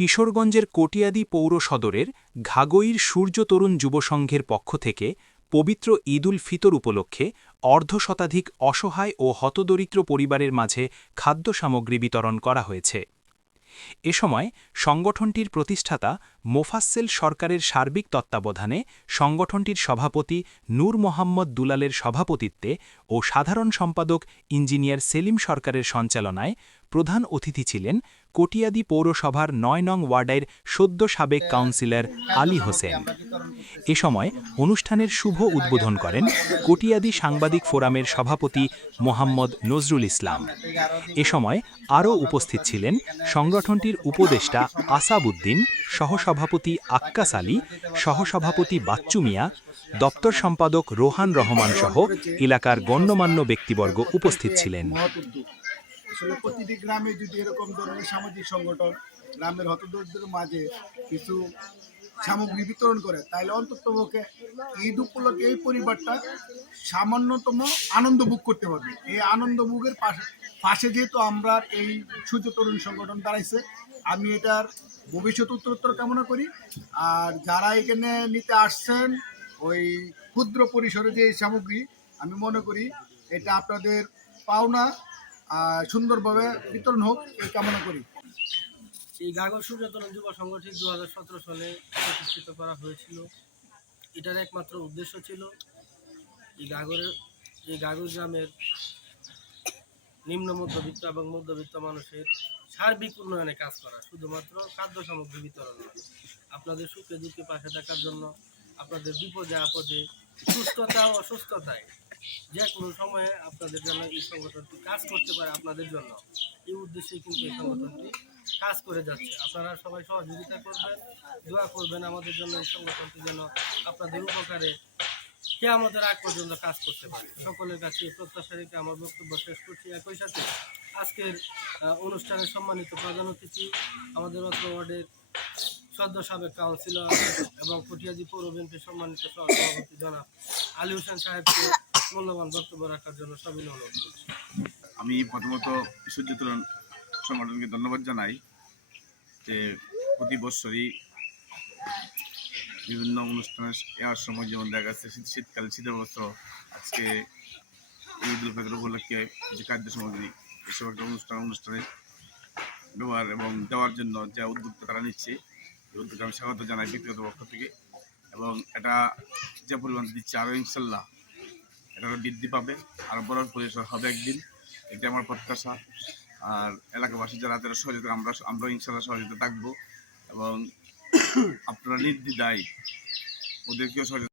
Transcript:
কিশোরগঞ্জের কটিয়াদী পৌর সদরের ঘাগইর সূর্য তরুণ যুব সংঘের পক্ষ থেকে পবিত্র ঈদুল ফিতর উপলক্ষে অর্ধশতাধিক অসহায় ও হতদরিদ্র পরিবারের মাঝে খাদ্য সামগ্রী বিতরণ করা হয়েছে। এ সময় সংগঠনটির প্রতিষ্ঠাতা মোফাজ্জেল সরকারের সার্বিক তত্ত্বাবধানে সংগঠনটির সভাপতি নূর মোহাম্মদ দুলালের সভাপতিত্বে ও সাধারণ সম্পাদক ইঞ্জিনিয়ার সেলিম সরকারের সঞ্চালনায় প্রধান অতিথি ছিলেন কটিয়াদী পৌরসভার ৯ নং ওয়ার্ডের সদ্য সাবেক কাউন্সিলর আলী হোসেন। এ সময় অনুষ্ঠানের শুভ উদ্বোধন করেন কটিয়াদী সাংবাদিক ফোরামের সভাপতি মোহাম্মদ নজরুল ইসলাম। এ সময় আরও উপস্থিত ছিলেন সংগঠনটির উপদেষ্টা আসাব উদ্দিন, সহসভাপতি আক্কাস আলী, সহসভাপতি বাচ্চু মিয়া, দপ্তর সম্পাদক রোহান রহমান সহ এলাকার গণ্যমান্য ব্যক্তিবর্গ উপস্থিত ছিলেন। আসলে প্রতিটি গ্রামে যদি এরকম ধরনের সামাজিক সংগঠন গ্রামের হতদরিদ্রের মাঝে কিছু সামগ্রী বিতরণ করে, তাহলে অন্ততপক্ষে ঈদ উপলক্ষে এই পরিবারটা সামান্যতম আনন্দ ভোগ করতে পারবে। এই আনন্দ ভোগের পাশে যেহেতু আমরা এই সূর্য তরুণ সংগঠন দাঁড়াইছে, আমি এটার ভবিষ্যৎ উত্তরোত্তর কামনা করি। আর যারা এখানে নিতে আসছেন ওই ক্ষুদ্র পরিসরে যে সামগ্রী, আমি মনে করি এটা আপনাদের পাওনা সুন্দরভাবে বিতরণ হোক এই কামনা করি। এই ঘাগর সূর্য তরুণ যুব সংগঠন 2017 সালে প্রতিষ্ঠিত করা হয়েছিল। এটার একমাত্র উদ্দেশ্য ছিল এই ঘাগর গ্রামের নিম্ন মধ্যবিত্ত এবং মধ্যবিত্ত মানুষের সার্বিক উন্নয়নে কাজ করা, শুধুমাত্র খাদ্য সামগ্রী বিতরণ নয়, আপনাদের সুখে দুঃখে পাশে থাকার জন্য, আপনাদের বিপদে আপদে, সুস্থতা ও অসুস্থতায় যে কোনো সময়ে আপনাদের জন্য এই সংগঠনটি কাজ করতে পারে। আপনাদের জন্য এই উদ্দেশ্যে কিন্তু এই সংগঠনটি কাজ করে যাচ্ছে। আপনারা সবাই সহযোগিতা করবেন, দোয়া করবেন আমাদের জন্য এই সংগঠনটি যেন আপনাদের উপকারে কিয়ামতের আগ পর্যন্ত কাজ করতে পারে। সকলের কাছে প্রত্যাশা রেখে আমার বক্তব্য শেষ করছি। একই সাথে আজকের অনুষ্ঠানের সম্মানিত প্রধান অতিথি আমাদের অত্র ওয়ার্ডের সদ্য সাবেক কাউন্সিলর এবং কটিয়াদী পৌর বিএনপির সম্মানিত সভাপতি জনাব আলী হোসেন সাহেবকে মূল্যবান বক্তব্য রাখার জন্য সবিনয় অনুরোধ করছি। আমি প্রথমত সূর্য তরুণ সংগঠনকে ধন্যবাদ জানাই যে প্রতি বছরই বিভিন্ন অনুষ্ঠানের এর সময় যেমন দেখা যাচ্ছে শীতকালে শীতের বস্ত্র, আজকে ঈদ উল ফিতর উপলক্ষে যে খাদ্য সামগ্রী এসব একটা অনুষ্ঠানে ব্যবহার এবং দেওয়ার জন্য যে উদ্যোগটা তারা নিচ্ছে, এই উদ্যোগে আমি স্বাগত জানাই ব্যক্তিগত পক্ষ থেকে। এবং এটা যে পরিমাণ দিচ্ছে আরও ইনশাল্লাহ এটা বৃদ্ধি পাবে, আরও বড় পরিসর হবে একদিন, এটা আমার প্রত্যাশা। আর এলাকাবাসী যারা তারা সহযোগিতা আমরা ইনশাল্লাহ সহযোগিতা থাকবো এবং আপনারা নির্দ্বিধায় ওদেরকেও সহযোগিতা